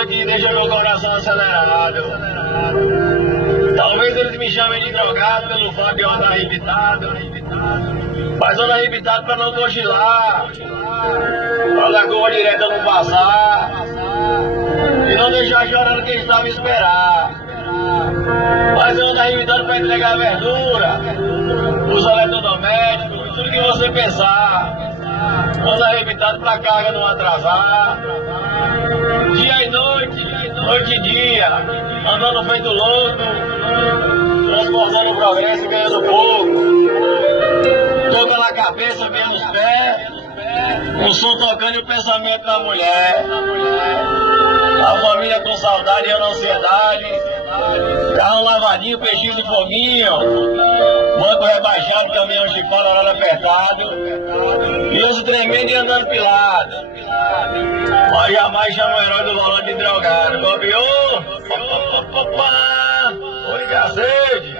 coisa que deixa meu coração acelerado. Talvez eles me chamem de drogado pelo fato de eu andar arrebitado. Mas eu ando arrebitado pra não cochilar, pra dar curva direta não passar e não deixar chorando quem está me esperar. Mas eu ando arrebitado pra entregar verdura, os eletrodomésticos, tudo que você pensar. Ando arrebitado pra carga não atrasar. Dia e noite, noite e dia, andando feito louco, transportando o progresso e ganhando pouco. Toca na cabeça, meio nos pés, o som tocando e o pensamento da mulher. A família com saudade e ansiedade, carro lavadinho, peixinho de foguinho, banco rebaixado, caminhão chipado, horário apertado, e osso tremendo e andando pilado. Mas jamais chama o herói do volante de drogado. Copiou? Oi, cacete!